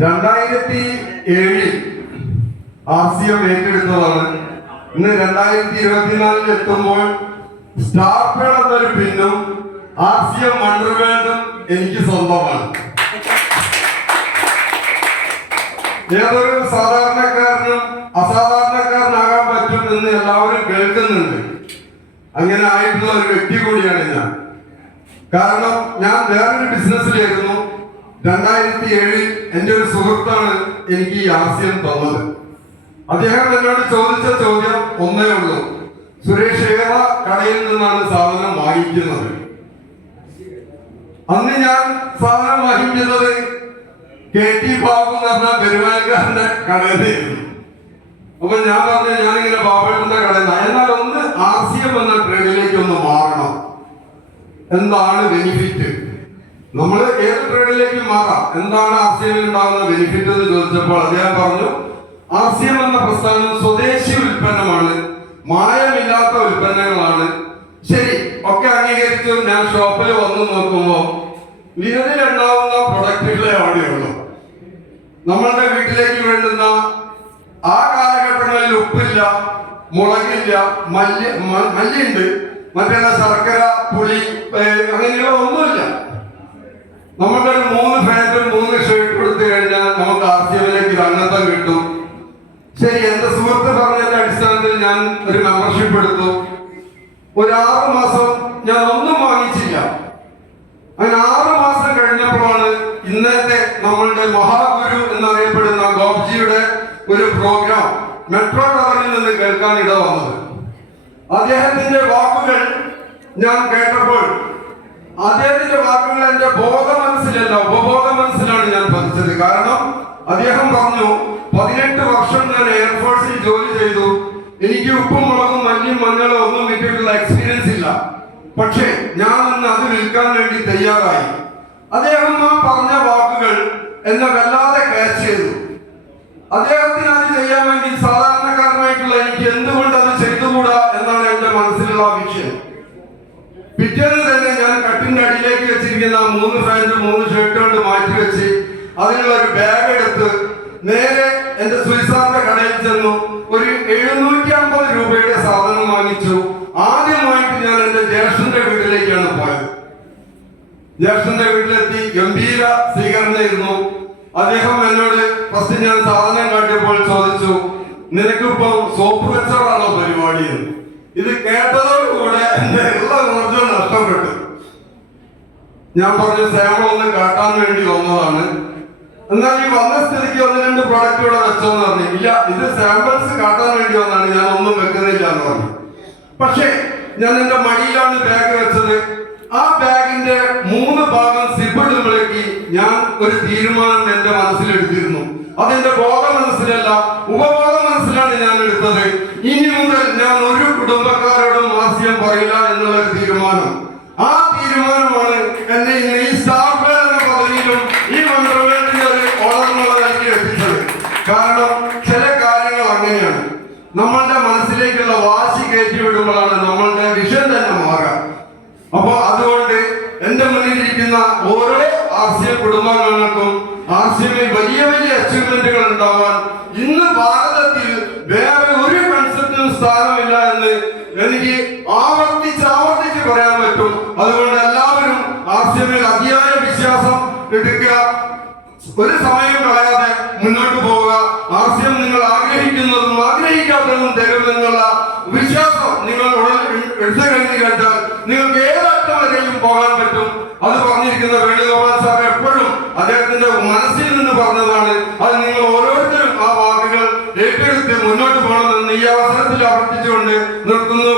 2007 RCM ഏറ്റെടുത്തതാണ്. ഇന്ന് 2024 എത്തുമ്പോൾ സ്റ്റാർപ്പേൾ എന്നൊരു പിന്നും RCM വണ്ടർവേൾഡും എനിക്ക് സ്വന്തമാണ്. ഏതൊരു സാധാരണക്കാരനും അസാധാരണക്കാരനാകാൻ പറ്റും എന്ന് എല്ലാവരും കേൾക്കുന്നുണ്ട്. അങ്ങനെ ആയിട്ടുള്ള ഒരു വ്യക്തി കൂടിയാണ് ഞാൻ. കാരണം ഞാൻ വേറൊരു ബിസിനസ്സിലായിരുന്നു. 2007 എൻ്റെ ഒരു സുഹൃത്താണ് എനിക്ക് ഈ RCM തന്നത്. അദ്ദേഹം എന്നോട് ചോദിച്ച ചോദ്യം ഒന്നേ ഉള്ളൂ: സുരേഷ്, ഏത കടയിൽ നിന്നാണ് സാധനം വാങ്ങിക്കുന്നത്? അന്ന് ഞാൻ സാധനം വാങ്ങിക്കുന്നത് KT ബാബു എന്ന് പറഞ്ഞ പെരുമാനക്കാരന്റെ കടയിലായിരുന്നു. അപ്പൊ ഞാൻ പറഞ്ഞു, ഞാനിങ്ങനെ ബാബേട്ടന്റെ കടയിൽ. എന്നാൽ ഒന്ന് RCM എന്ന ട്രേഡിലേക്ക് ഒന്ന് മാറണം. എന്താണ് ബെനിഫിറ്റ്? നമ്മൾ ഏത് ട്രേഡിലേക്ക് മാറാം, എന്താണ് RCM ഉണ്ടാകുന്ന ബെനിഫിറ്റ് എന്ന് ചോദിച്ചപ്പോൾ അദ്ദേഹം പറഞ്ഞു, RCM എന്ന പ്രസ്ഥാനം സ്വദേശി ഉൽപ്പന്നമാണ്, മായമില്ലാത്ത ഉൽപ്പന്നങ്ങളാണ്. ശരി, ഒക്കെ അംഗീകരിച്ചു. ഞാൻ ഷോപ്പിൽ വന്നു നോക്കുമ്പോൾ വിരലിലുണ്ടാവുന്ന പ്രൊഡക്റ്റുകളെ അവിടെയുള്ളൂ. നമ്മളുടെ വീട്ടിലേക്ക് വേണ്ടുന്ന ആ കാലഘട്ടങ്ങളിൽ ഉപ്പില്ല, മുളകില്ല, മല്ലിയുണ്ട്, മറ്റുള്ള ശർക്കര, പുളി, അങ്ങനെയുള്ള ഒന്നുമില്ല. നമ്മളുടെ ഒരു 3 പാന്റും 3 ഷർട്ടും എടുത്തു കഴിഞ്ഞാൽ നമുക്ക് RCMലേക്ക് അംഗത്വം കിട്ടും. ശരി, എന്റെ സുഹൃത്ത് പറഞ്ഞതിന്റെ അടിസ്ഥാനത്തിൽ ഞാൻ ഒരു മെമ്പർഷിപ്പ് എടുത്തു. ഒരു 6 മാസം ഞാൻ ഒന്നും വാങ്ങിച്ചില്ല. അങ്ങനെ 6 മാസം കഴിഞ്ഞപ്പോഴാണ് ഇന്നത്തെ നമ്മളുടെ മഹാഗുരു എന്നറിയപ്പെടുന്ന ഗോപ്ജിയുടെ ഒരു പ്രോഗ്രാം മെട്രോ ടവറിൽ നിന്ന് കേൾക്കാൻ ഇട വന്നത്. അദ്ദേഹത്തിന്റെ വാക്കുകൾ ഞാൻ കേട്ടപ്പോൾ അദ്ദേഹത്തിന്റെ വാക്കുകൾ എന്റെ ബോധ മനസ്സിലല്ല, ഉപബോധ മനസ്സിലാണ് ഞാൻ പതിച്ചത്. കാരണം അദ്ദേഹം പറഞ്ഞു, 18 വർഷം ഞാൻ എയർഫോഴ്സിൽ ജോലി ചെയ്തു, എനിക്ക് ഉപ്പും മുളകും മല്ലിയും മഞ്ഞളും ഒന്നും വിറ്റിട്ടുള്ള എക്സ്പീരിയൻസ് ഇല്ല, പക്ഷേ ഞാൻ ഇന്ന് അത് വിൽക്കാൻ വേണ്ടി തയ്യാറായി. അദ്ദേഹം ആ പറഞ്ഞ വാക്കുകൾ എന്നെ വല്ലാതെ ക്യാച്ച് ചെയ്തു. അദ്ദേഹത്തിന് അത് ചെയ്യാൻ വേണ്ടി സാധാരണക്കാരനായിട്ടുള്ള എനിക്ക് എന്തുകൊണ്ട് അത് ചെയ്തുകൂടാ എന്നാണ് എന്റെ മനസ്സിലുള്ള വിഷയം. പിറ്റേന്ന് തന്നെ ഞാൻ കട്ടിന്റെ അടിയിലേക്ക് വെച്ചിരിക്കുന്ന 3 പാന്റും 3 ഷർട്ടും മാറ്റി വെച്ച് അതിനുള്ള ഒരു ബാഗ് എടുത്ത് നേരെ എന്റെ സുൽസാന്റെ കടയിൽ ചെന്നു. ഒരു 750 രൂപയുടെ സാധനം വാങ്ങിച്ചു. ആദ്യമായിട്ട് ഞാൻ എന്റെ ജ്യേഷ്ഠന്റെ വീട്ടിലേക്കാണ് പോയത്. ജ്യേഷ്ഠന്റെ വീട്ടിലെത്തി ഗംഭീര സ്വീകരണമായിരുന്നു. അദ്ദേഹം എന്നോട് ഫസ്റ്റ് ഞാൻ സാധനം കാട്ടിയപ്പോൾ ചോദിച്ചു, നിനക്കിപ്പോ സോപ്പ് കച്ചവടമാണോ പരിപാടി എന്ന്. ഇത് കേട്ടതോടുകൂടെ എന്റെ എല്ലാ ഊർജ്ജവും നഷ്ടപ്പെട്ടു. ഞാൻ പറഞ്ഞു, സാമ്പിൾ ഒന്ന് കാട്ടാൻ വേണ്ടി വന്നതാണ്, എന്നാൽ ഈ വന്ന സ്ഥിതിക്ക് 1-2 പ്രൊഡക്റ്റ് ഇവിടെ വെച്ചോന്ന് പറഞ്ഞു. ഇല്ല, ഇത് സാമ്പിൾസ് കാട്ടാൻ വേണ്ടി വന്നാണ്, ഞാൻ ഒന്നും വെക്കുന്നില്ല എന്ന് പറഞ്ഞു. പക്ഷേ ഞാൻ എന്റെ മടിയിലാണ് ബാഗ് വെച്ചത്. ആ ബാഗിന്റെ 3 ഭാഗം സിബിടുമ്പോഴേക്ക് ഞാൻ ഒരു തീരുമാനം എന്റെ മനസ്സിലെടുത്തിരുന്നു. അതെന്റെ ബോധ മനസ്സിലല്ല, ഉപബോധ മനസ്സിലാണ് ഞാൻ എടുത്തത്. ഇനി മുതൽ ഞാൻ ഒരു കുടുംബക്കാരോടും RCM പറയില്ല എന്നുള്ള ഒരു തീരുമാനം. ആ തീരുമാനമാണ് എന്നെ ഇന്ന് ഈ സ്റ്റാർപ്പേൾ എന്ന പദവിയിലും ഈ വണ്ടർവേൾഡിന്റെ ഒരു ഓണർന്നുള്ളതാക്കി എത്തിച്ചത്. കാരണം ചില കാര്യങ്ങൾ അങ്ങനെയാണ്, നമ്മളുടെ മനസ്സിലേക്കുള്ള വാശി കയറ്റി വിടുമ്പോഴാണ് നമ്മളുടെ വിഷയം തന്നെ മാറുക. അപ്പൊ അതുകൊണ്ട് എന്റെ മുന്നിലിരിക്കുന്ന ഓരോ RCM കുടുംബാംഗങ്ങൾക്കും RCMൽ വലിയ വലിയ അച്ചീവ്മെന്റുകൾ ഉണ്ടാവാൻ ഇന്ന് ഭാരതത്തിൽ വേറെ ഒരു കൺസെപ്റ്റിനും സ്ഥാനമില്ല എന്ന് എനിക്ക് ആവർത്തിച്ച് പറയാൻ പറ്റും. അതുകൊണ്ട് എല്ലാവരും RCMൽ അതിയായ വിശ്വാസം എടുക്കുക, ഒരു സമയം കളയാതെ മുന്നോട്ട് പോവുക. RCM നിങ്ങൾ ആഗ്രഹിക്കുന്നതും ആഗ്രഹിക്കാത്തതും തരുമെന്നുള്ള വിശ്വാസം നിങ്ങൾ എടുത്തു കഴിഞ്ഞു കേട്ടാൽ നിങ്ങൾക്ക് ഏതറ്റം വരെയും പോകാൻ പറ്റും. അത് പറഞ്ഞിരിക്കുന്ന വേണുഗോപാൽ സാർ എപ്പോഴും അദ്ദേഹത്തിന്റെ മനസ്സിൽ നിന്ന് പറഞ്ഞതാണ്. അത് നിങ്ങൾ ഓരോരുത്തരും ആ വാക്കുകൾ ഏറ്റെടുത്ത് മുന്നോട്ട് പോകണമെന്ന് ഈ അവസരത്തിൽ അഭ്യർത്ഥിച്ചുകൊണ്ട് നിർത്തുന്നു.